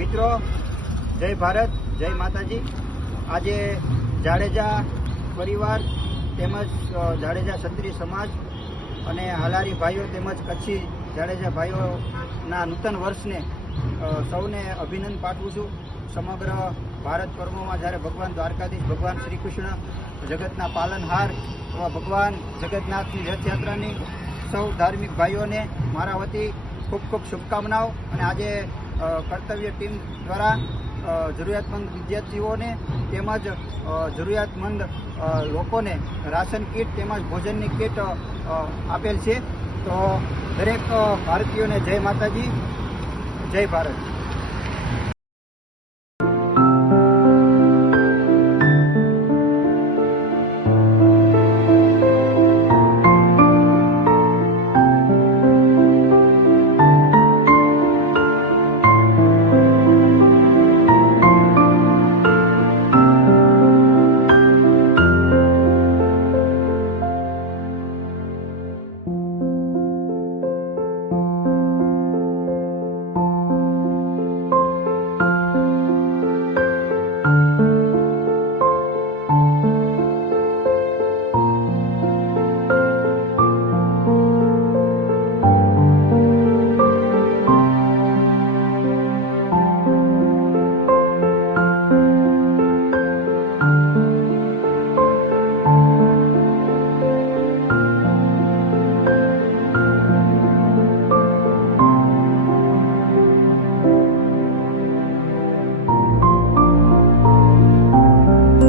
મિત્રો, જય ભારત, જય માતાજી। આજે જાડેજા પરિવાર તેમજ જાડેજા ક્ષત્રિય સમાજ અને હાલારી ભાઈઓ તેમજ કચ્છી જાડેજા ભાઈઓના નૂતન વર્ષને સૌને અભિનંદન પાઠવું છું। સમગ્ર ભારત પર્વમાં જ્યારે ભગવાન દ્વારકાધીશ ભગવાન શ્રી કૃષ્ણ જગતના પાલનહાર એવા ભગવાન જગન્નાથની રથયાત્રાની સૌ ધાર્મિક ભાઈઓને મારા વતી ખૂબ ખૂબ શુભકામનાઓ। અને આજે કર્તવ્ય ટીમ દ્વારા જરૂરિયાતમંદ વિદ્યાર્થીઓને તેમજ જરૂરિયાતમંદ લોકોને રાશન કીટ તેમજ ભોજનની કીટ આપેલ છે। તો દરેક ભારતીયોને જય માતાજી, જય ભારત।